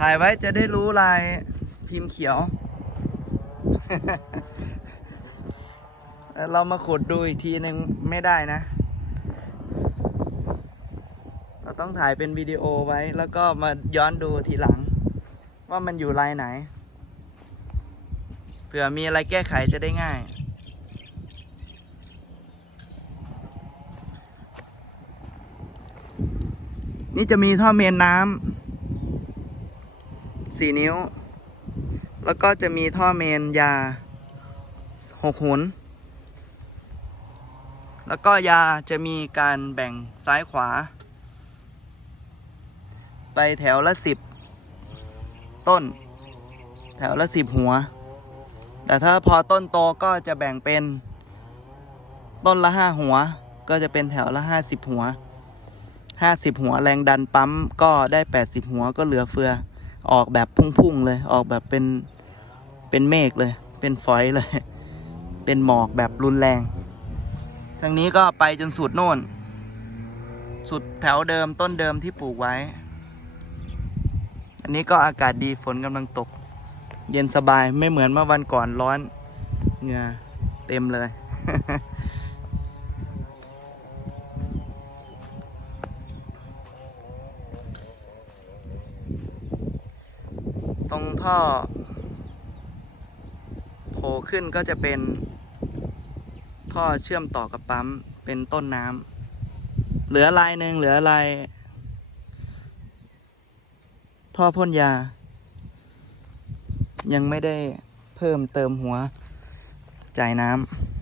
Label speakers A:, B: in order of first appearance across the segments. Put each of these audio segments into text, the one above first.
A: ถ่ายไว้จะได้รู้ลายพิมพ์เขียว เรามาขุดดูอีกทีหนึ่งไม่ได้นะ เราต้องถ่ายเป็นวิดีโอไว้แล้วก็มาย้อนดูทีหลัง ว่ามันอยู่ลายไหน เผื่อมีอะไรแก้ไขจะได้ง่ายนี่จะมีท่อเมนน้ำ สี่นิ้ว แล้วก็จะมีท่อเมนยาหกหุนแล้วก็ยาจะมีการแบ่งซ้ายขวา ไปแถวละสิบต้น แถวละสิบหัว แต่ถ้าพอต้นโตก็จะแบ่งเป็น ต้นละห้าหัว ก็จะเป็นแถวละห้าสิบหัวห้าสิบหัวแรงดันปั๊มก็ได้แปดสิบหัวก็เหลือเฟือ ออกแบบพุ่งๆเลย ออกแบบเป็น เป็นเมฆเลย เป็นฝอยเลย เป็นหมอกแบบรุนแรง ทางนี้ก็ไปจนสุดโน่น สุดแถวเดิมต้นเดิมที่ปลูกไว้ อันนี้ก็อากาศดีฝนกำลังตก เย็นสบายไม่เหมือนเมื่อวันก่อนร้อน เหงื่อเต็มเลย ตรงท่อโผล่ขึ้นก็จะเป็นท่อเชื่อมต่อกับปั๊มเป็นต้นน้ำเหลือลายหนึ่งเหลือลายท่อพ่นยา ยังไม่ได้เพิ่มเติมหัวจ่ายน้ำ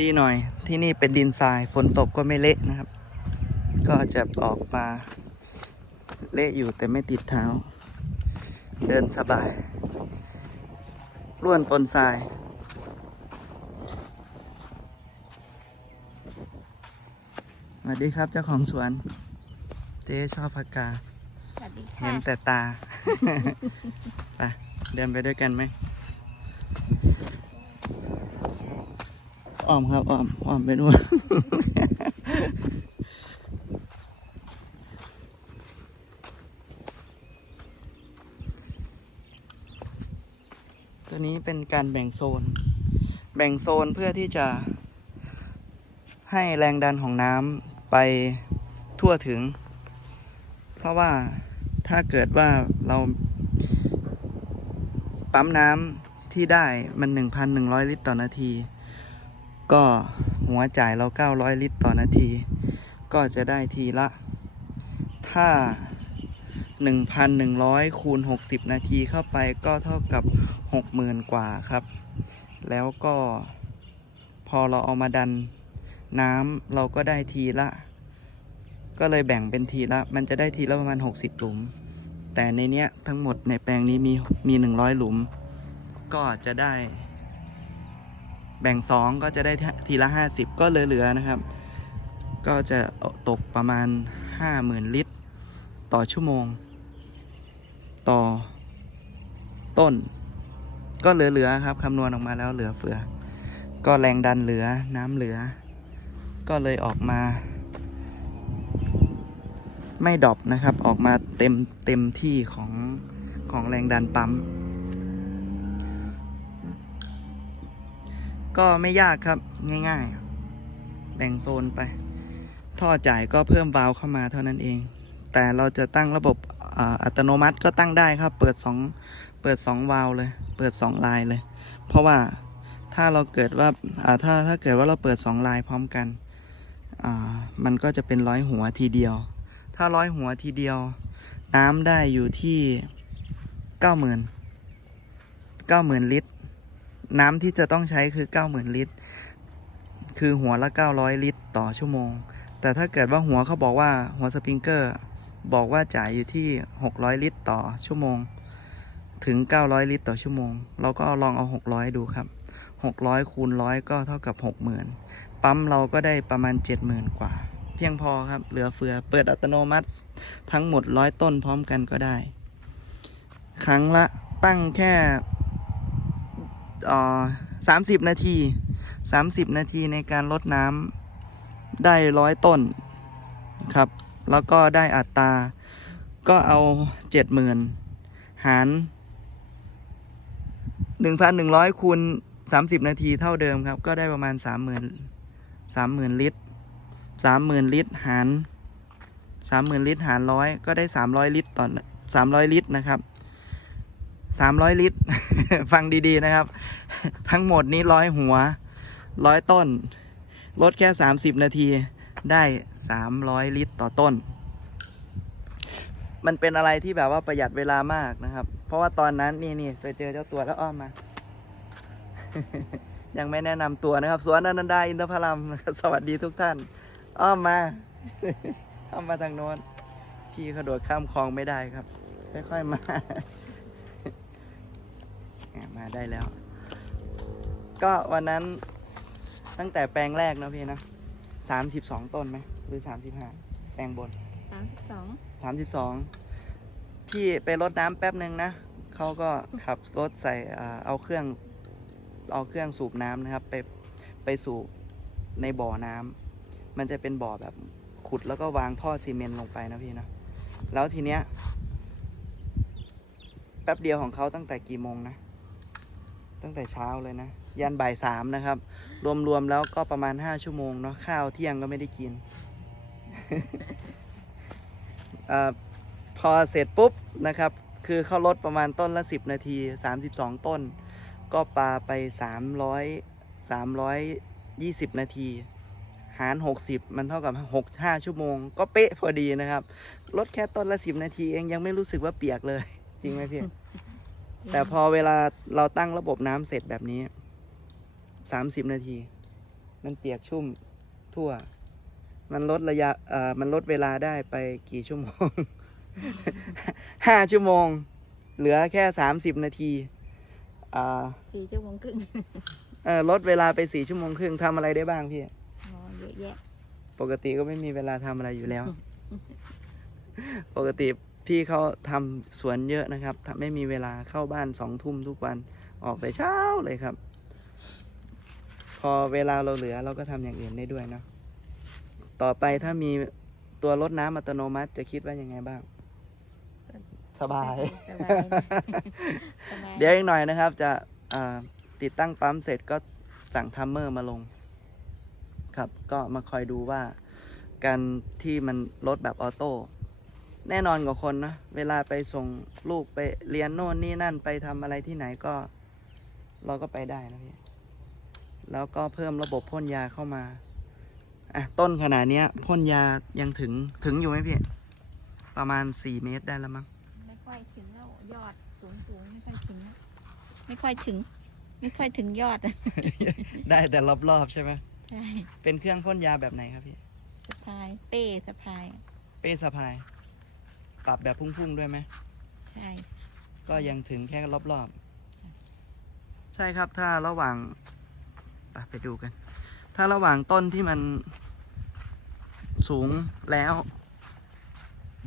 A: ดีหน่อย ที่นี่เป็นดินทราย ฝนตกก็ไม่เละนะครับ ก็จะออกมา เละอยู่แต่ไม่ติดเท้า เดินสบายร่วนปนทรายสวัสดีครับเจ้าของสวน เจ๊ชอบผักกาด
B: สวัสดี
A: เห็
B: ค่ะ
A: นแต่ตา ไป เดินไปด้วยกันไหม อ้อมครับอ้อมอ้อมไปด้วยตัวนี้เป็นการแบ่งโซน แบ่งโซนเพื่อที่จะให้แรงดันของน้ำไปทั่วถึง เพราะว่าถ้าเกิดว่าเราปั๊มน้ำที่ได้มัน 1,100 ลิตรต่อนาที ก็หัวจ่ายเรา 900 ลิตรต่อนาที ก็จะได้ทีละ ถ้า 1,100 คูณ 60 นาทีเข้าไปก็เท่ากับ 60,000 กว่าครับ แล้วก็พอเราเอามาดันน้ำเราก็ได้ทีละ ก็เลยแบ่งเป็นทีละ มันจะได้ทีละประมาณ 60 หลุม แต่ในเนี้ยทั้งหมดในแปลงนี้มีมี 100 หลุม ก็จะได้ แบ่ง 2 ก็จะได้ทีละ 50 ก็เหลือๆนะครับ ก็จะตกประมาณ 50,000 ลิตร ต่อชั่วโมง ต่อต้น ก็เหลือๆครับคำนวณออกมาแล้วเหลือเฟือ ก็แรงดันเหลือน้ำเหลือ ก็เลยออกมา ไม่ดรอปนะครับออกมาเต็มเต็มที่ของของแรงดันปั๊ม ก็ไม่ยากครับง่ายๆ แบ่งโซนไป ท่อจ่ายก็เพิ่มวาล์วเข้ามาเท่านั้นเอง แต่เราจะตั้งระบบอัตโนมัติก็ตั้งได้ครับ เปิด 2 เปิด 2 วาล์วเลย เปิด 2 ลายเลย เพราะว่าถ้าเราเกิดว่าถ้าถ้าเกิดว่าเราเปิด 2 ลายพร้อมกัน มันก็จะเป็นร้อยหัวทีเดียว ถ้าร้อยหัวทีเดียว น้ำได้อยู่ที่เก้าหมื่นเก้าหมื่นลิตร น้ำที่จะต้องใช้คือเก้าหมื่นลิตร คือหัวละเก้าร้อยลิตร ต่อชั่วโมง แต่ถ้าเกิดว่าหัวเขาบอกว่าหัวสปริงเกอร์ บอกว่าจ่ายอยู่ที่หกร้อยลิตร ต่อชั่วโมง ถึงเก้าร้อยลิตร ต่อชั่วโมง เราก็ลองเอาหกร้อยดูครับหกร้อยคูณร้อยก็เท่ากับหกหมื่นปั๊มเราก็ได้ประมาณเจ็ดหมื่นกว่า เพียงพอครับ เหลือเฟือ เปิดอัตโนมัติทั้งหมดร้อยต้นพร้อมกันก็ได้ ครั้งละตั้งแค่ สามสิบนาทีสามสิบนาทีในการลดน้ำได้ร้อยต้นครับ แล้วก็ได้อัตราก็เอาเจ็ดหมื่นหารหนึ่งพันหนึ่งร้อยคูณสามสิบนาทีเท่าเดิมครับ ก็ได้ประมาณสามหมื่นสามหมื่นลิตรสามหมื่นลิตรหารสามหมื่นลิตรหารร้อยก็ได้สามร้อยลิตรต่อสามร้อยลิตรนะครับ สามร้อยลิตร ฟังดีๆนะครับ ทั้งหมดนี้ร้อยหัวร้อยต้น ลดแค่สามสิบนาทีได้สามร้อยลิตรต่อต้น มันเป็นอะไรที่แบบว่าประหยัดเวลามากนะครับ เพราะว่าตอนนั้นนี่นี่ไปเจอเจ้าตัวแล้วอ้อมมา ยังไม่แนะนำตัวนะครับ สวนอนันดาอินทพลัมสวัสดีทุกท่าน อ้อมมาอ้อมมาทางโน้น พี่เขาโดดข้ามคลองไม่ได้ครับ ค่อยๆมา มาได้แล้ว ก็วันนั้นตั้งแต่แปลงแรกนะพี่นะสามสิบสองต้นไหมหรือสามสิบห้าแปลงบน
B: สามสิบสอง
A: สามสิบสองพี่ไปรดน้ำแป๊บหนึ่งนะเขาก็ขับรถใส่อ่าเอาเครื่องเอาเครื่องสูบน้ำนะครับ ไปไปสูบในบ่อน้ำมันจะเป็นบ่อแบบขุดแล้วก็วางท่อซีเมนต์ลงไปนะพี่นะแล้วทีเนี้ยแป๊บเดียวของเขาตั้งแต่กี่โมงนะ ตั้งแต่เช้าเลยนะ ยันบ่ายสามนะครับ รวมๆแล้วก็ประมาณห้าชั่วโมงเนาะข้าวเที่ยงก็ไม่ได้กินอพอเสร็จปุ๊บนะครับ คือเข้าลดประมาณต้นละ 10 นาที 32 ต้น ก็ปาไป 300 320 นาที หาร 60 มันเท่ากับ 6 5 ชั่วโมง ก็เป๊ะพอดีนะครับลดแค่ต้นละ 10 นาทีเองยังไม่รู้สึกว่าเปียกเลย จริงไหมพี่ แต่พอเวลาเราตั้งระบบน้ำเสร็จแบบนี้30นาที มันเปียกชุ่มทั่ว มันลดระยะเอ่อมันลดเวลาได้ไปกี่ชั่วโมง ห้าชั่วโมง เหลือแค่30นาทีอ่า
B: สี่ชั่วโมงครึ่ง
A: เอ่อลดเวลาไปสี่ชั่วโมงครึ่งทำอะไรได้บ้างพี่
B: อ๋อเยอะแยะ
A: ปกติก็ไม่มีเวลาทำอะไรอยู่แล้ว ปกติ พี่เขาทำสวนเยอะนะครับทำไม่มีเวลาเข้าบ้านสองทุ่มทุกวันออกแต่เช้าเลยครับ พอเวลาเราเหลือเราก็ทำอย่างอื่นได้ด้วยเนาะต่อไปถ้ามีตัวรดน้ำอัตโนมัติจะคิดว่ายังไงบ้าง สบาย
B: สบายสบาย
A: เดี๋ยวอีกหน่อยนะครับ จะอ่าติดตั้งปั๊มเสร็จก็สั่งทัมเมอร์มาลง ครับ ก็มาคอยดูว่าการที่มันลดแบบออโต้ แน่นอนกว่าคนนะ เวลาไปส่งลูกไปเรียนโน่นนี่นั่นไปทำอะไรที่ไหนก็ เราก็ไปได้นะพี่ แล้วก็เพิ่มระบบพ่นยาเข้ามา อะ ต้นขนาดเนี้ยพ่นยายังถึงถึงอยู่ไหมพี่ ประมาณสี่เมตรได้แล้วมั้ง
B: ไม่ค่อยถึงแล้วยอดสูงสูงๆไม่ค่อยถึงแล้วไม่ค่อยถึง ไม่ค่อยถึงยอด
A: ได้แต่รอบๆใช่ไหม
B: ใช่
A: เป็นเครื่องพ่นยาแบบไหนครับพี่
B: สะพาย เป้สะพาย
A: เป้สะพาย ปรับแบบพุ่งๆด้วยไหม
B: ใช่
A: ก็ยังถึงแค่รอบๆ ใช่ครับถ้าระหว่างไปไปดูกัน ถ้าระหว่างต้นที่มันสูงแล้ว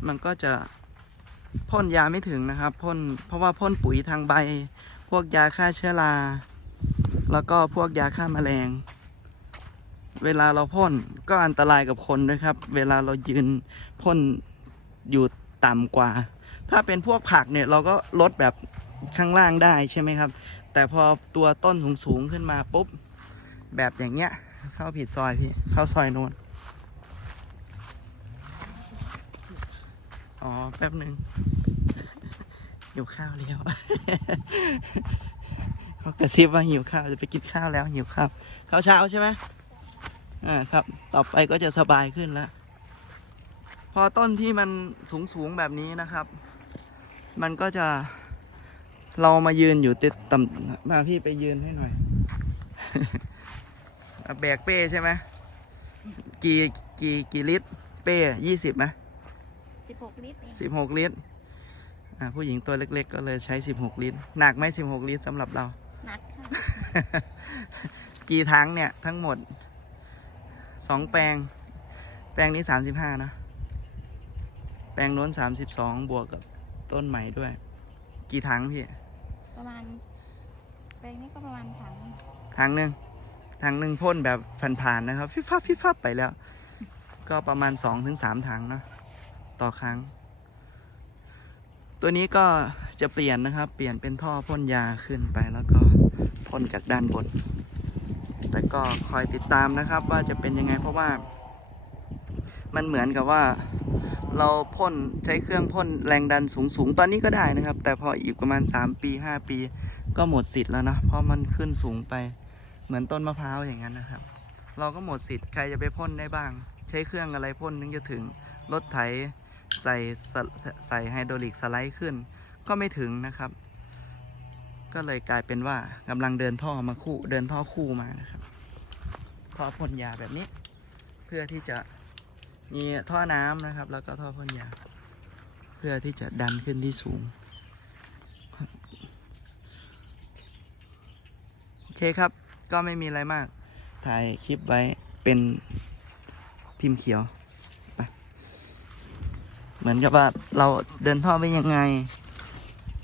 A: มันก็จะพ่นยาไม่ถึงนะครับพ่นเพราะว่าพ่นปุ๋ยทางใบ พวกยาฆ่าเชื้อรา แล้วก็พวกยาฆ่าแมลง เวลาเราพ่นก็อันตรายกับคนด้วยครับ เวลาเรายืนพ่นอยู่ ต่ำกว่า ถ้าเป็นพวกผักเนี่ยเราก็ลดแบบข้างล่างได้ใช่ไหมครับ แต่พอตัวต้นสูงสูงขึ้นมาปุ๊บ แบบอย่างเงี้ย เข้าผิดซอยพี่ เข้าซอยโน้นอ๋อ แป๊บหนึ่งหิวข้าวแล้วเขากระซิบว่าหิวข้าวจะไปกินข้าวแล้วหิวข้าวข้าวเช้าใช่ไหมอ่าครับ ต่อไปก็จะสบายขึ้นแล้ว พอต้นที่มันสูงสูงๆแบบนี้นะครับ มันก็จะเรามายืนอยู่ติดต่ำมาพี่ไปยืนให้หน่อยอะแบกเป้ใช่ไหมกี่กี่กี่ลิตร เป้ยี่สิบไหม
B: สิบหกลิตรเอง
A: สิบหกลิตรอะผู้หญิงตัวเล็ก ๆ ก็เลยใช้สิบหกลิตร หนักไหมสิบหกลิตรสำหรับเรา
B: หนักค่ะ
A: กี่ถังเนี่ยทั้งหมดสองแปลง แปลงนี้สามสิบห้านะ แปลงโน้นสามสิบสองบวกกับต้นใหม่ด้วย กี่ถังพี่
B: ประมาณแปลงนี้ก็ประมาณถัง
A: ถังหนึ่งถังหนึ่งพ่นแบบผ่านๆนะครับ ฟิฟับฟิฟับไปแล้ว ก็ประมาณสองถึงสามถังเนาะต่อครั้ง ตัวนี้ก็จะเปลี่ยนนะครับ เปลี่ยนเป็นท่อพ่นยาขึ้นไปแล้วก็พ่นจากด้านบน แต่ก็คอยติดตามนะครับว่าจะเป็นยังไงเพราะว่า มันเหมือนกับว่า เราพ่นใช้เครื่องพ่นแรงดันสูงๆ ตอนนี้ก็ได้นะครับ แต่พออีกประมาณ 3 ปี 5 ปี ก็หมดสิทธิ์แล้วนะเพราะมันขึ้นสูงไปเหมือนต้นมะพร้าวอย่างนั้นนะครับ เราก็หมดสิทธิ์ใครจะไปพ่นได้บ้าง ใช้เครื่องอะไรพ่นถึงจะถึงรถไถใส่ใส่ไฮดรอลิกสไลด์ขึ้น ก็ไม่ถึงนะครับ ก็เลยกลายเป็นว่ากำลังเดินท่อมาคู่เดินท่อคู่มานะครับท่อพ่นยาแบบนี้ เพื่อที่จะ มีท่อน้ำนะครับ แล้วก็ท่อพ่นยา เพื่อที่จะดันขึ้นที่สูง โอเคครับ ก็ไม่มีอะไรมาก ถ่ายคลิปไว้เป็นพิมพ์เขียวไปเหมือนกับว่าเราเดินท่อไปยังไง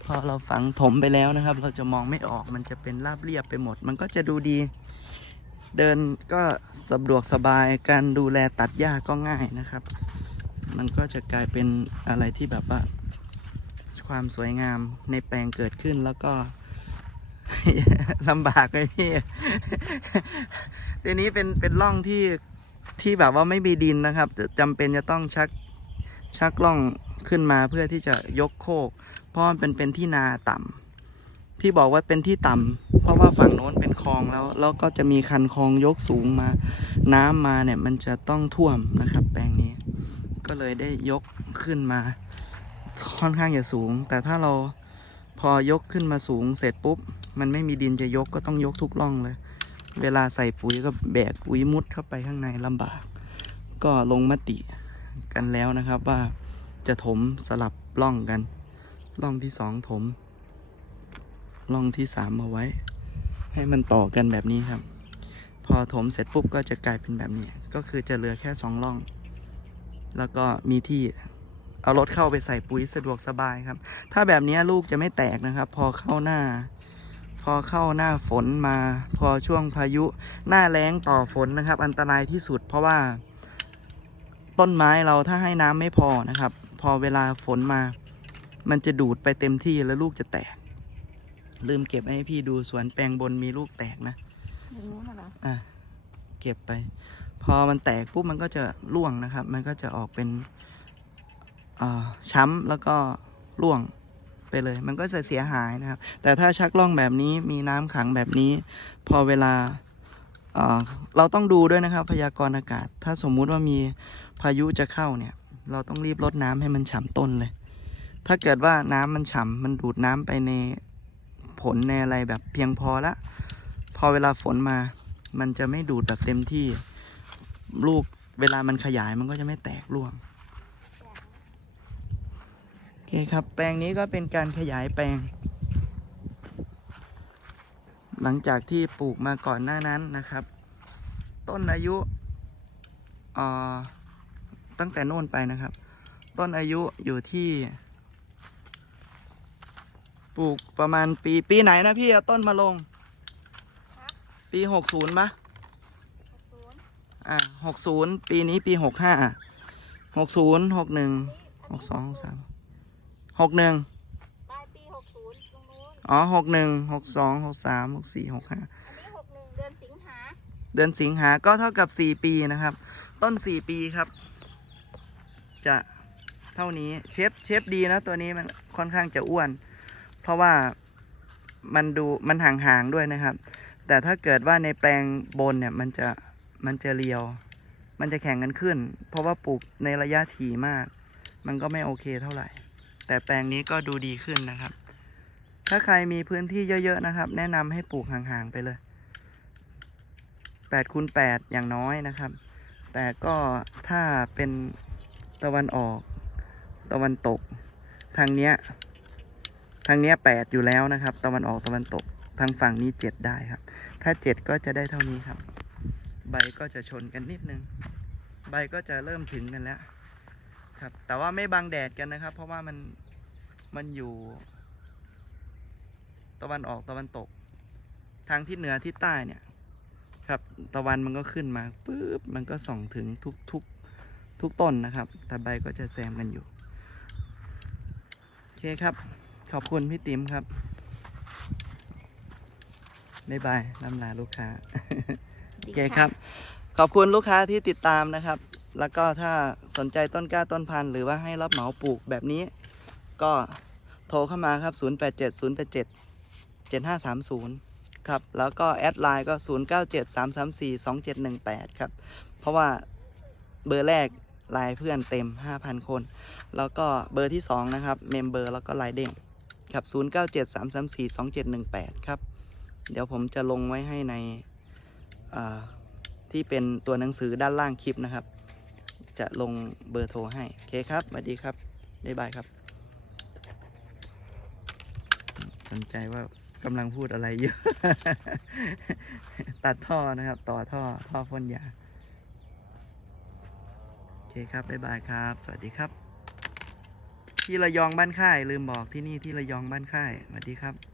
A: พอเราฝังถมไปแล้วนะครับ เราจะมองไม่ออกมันจะเป็นราบเรียบไปหมด มันก็จะดูดี เดินก็สะดวกสบายการดูแลตัดหญ้าก็ง่ายนะครับ มันก็จะกลายเป็นอะไรที่แบบว่า ความสวยงามในแปลงเกิดขึ้นแล้วก็ลำบากไหมพี่ทีนี้เป็นเป็นร่องที่ที่แบบว่าไม่มีดินนะครับจำเป็นจะต้องชักชักร่องขึ้นมาเพื่อที่จะยกโคก เพราะมันเป็นเป็นที่นาต่ำ ที่บอกว่าเป็นที่ต่ำเพราะว่าฝั่งโน้นเป็นคลองแล้ว แล้วก็จะมีคันคลองยกสูงมา น้ำมาเนี่ยมันจะต้องท่วมนะครับ แปลงนี้ ก็เลยได้ยกขึ้นมา ค่อนข้างจะสูง แต่ถ้าเราพอยกขึ้นมาสูงเสร็จปุ๊บ มันไม่มีดินจะยกก็ต้องยกทุกร่องเลย เวลาใส่ปุ๋ยก็แบกปุ๋ยมุดเข้าไปข้างในลำบาก ก็ลงมติกันแล้วนะครับว่าจะถมสลับร่องกัน ร่องที่สองถม ร่องที่สามเอาไว้ ให้มันต่อกันแบบนี้ครับ พอถมเสร็จปุ๊บก็จะกลายเป็นแบบนี้ ก็คือจะเหลือแค่สองร่อง แล้วก็มีที่เอารถเข้าไปใส่ปุ๋ยสะดวกสบายครับ ถ้าแบบนี้ลูกจะไม่แตกนะครับ พอเข้าหน้า พอเข้าหน้าฝนมา พอช่วงพายุหน้าแล้งต่อฝนนะครับ อันตรายที่สุด เพราะว่า ต้นไม้เราถ้าให้น้ำไม่พอนะครับ พอเวลาฝนมา มันจะดูดไปเต็มที่แล้วลูกจะแตก ลืมเก็บให้พี่ดูสวนแปลงบนมีลูกแตกนะ
B: อย่างนู้นน่ะเหรอ
A: อะเก็บไป พอมันแตกปุ๊บมันก็จะร่วงนะครับ มันก็จะออกเป็นอ่าช้ำแล้วก็ร่วงไปเลย มันก็จะเสียหายนะครับ แต่ถ้าชักล่องแบบนี้มีน้ำขังแบบนี้ พอเวลาอ่าเราต้องดูด้วยนะครับ พยากรณ์อากาศ ถ้าสมมุติว่ามีพายุจะเข้าเนี่ย เราต้องรีบลดน้ำให้มันฉ่ำต้นเลย ถ้าเกิดว่าน้ำมันฉ่ำมันดูดน้ำไปใน ผลในอะไรแบบเพียงพอละ พอเวลาฝนมา มันจะไม่ดูดแบบเต็มที่ ลูกเวลามันขยายมันก็จะไม่แตกร่วงโอเคครับ แปลงนี้ก็เป็นการขยายแปลง หลังจากที่ปลูกมาก่อนหน้านั้นนะครับ ต้นอายุออตั้งแต่โน่นไปนะครับ ต้นอายุอยู่ที่ ปลูกประมาณปีปีไหนนะพี่เอาต้นมาลง ปีหกศูนย์ปะ
B: ศูนย์
A: อ่าหกศูนย์ปีนี้ปีหกห้าหกศูนย์หกหนึ่งหกสองหกสามหกหนึ่ง
B: ปลายปีหกศูนย์ตรงนู้น
A: อ๋อหกหนึ่งหกสองหกสามหกสี่หกห้า
B: อันนี้หกหนึ่งเดือนสิงหา
A: เดือนสิงหาก็เท่ากับสี่ปีนะครับ ต้นสี่ปีครับ จะเท่านี้เชฟเชฟดีนะตัวนี้มันค่อนข้างจะอ้วนเพ ราะว่ามันดูมันห่างๆด้วยนะครับ แต่ถ้าเกิดว่าในแปลงบนเนี่ยมันจะมันจะเรียว มันจะแข่งกันขึ้น เพราะว่าปลูกในระยะถี่มาก มันก็ไม่โอเคเท่าไหร่ แต่แปลงนี้ก็ดูดีขึ้นนะครับ ถ้าใครมีพื้นที่เยอะ ๆนะครับ แนะนำให้ปลูกห่างๆไปเลย8คูณ8อย่างน้อยนะครับ แต่ก็ถ้าเป็นตะวันออก ตะวันตก ทางเนี้ย ทางเนี้ย8อยู่แล้วนะครับ ตะวันออกตะวันตกทางฝั่งนี้7ได้ครับ ถ้า7ก็จะได้เท่านี้ครับ ใบก็จะชนกันนิดนึง ใบก็จะเริ่มถึงกันแล้วครับ แต่ว่าไม่บังแดดกันนะครับ เพราะว่ามันมันอยู่ ตะวันออกตะวันตก ทางที่เหนือที่ใต้เนี่ยครับตะวันมันก็ขึ้นมาปุ๊บมันก็ส่องถึงทุกทุกทุกต้นนะครับแต่ใบก็จะแซมกันอยู่ โอเคครับ ขอบคุณพี่ติ๋มครับบ๊ายบายลำลาลูกค้าโอเคครับ ขอบคุณลูกค้าที่ติดตามนะครับ แล้วก็ถ้าสนใจต้นกล้าต้นพันธุ์หรือว่าให้รับเหมาปลูกแบบนี้ ก็โทรเข้ามาครับ 087 087 7530 ครับ แล้วก็แอดไลน์ก็ 097 334 2718 ครับ เพราะว่าเบอร์แรกไลน์เพื่อนเต็ม 5,000 คน แล้วก็เบอร์ที่ 2 นะครับ เมมเบอร์แล้วก็ไลน์เด้ง ครับ 097 334 2718 ครับ เดี๋ยวผมจะลงไว้ให้ในที่เป็นตัวหนังสือด้านล่างคลิปนะครับ จะลงเบอร์โทรให้ โอเคครับสวัสดีครับ บ๊ายบายครับ สนใจว่ากำลังพูดอะไรอยู่ ตัดท่อนะครับ ต่อท่อ ท่อพ่นยา โอเคครับ บ๊ายบายครับ สวัสดีครับ ที่ระยองบ้านค่าย ลืมบอกที่นี่ที่ระยองบ้านค่ายสวัสดีครับ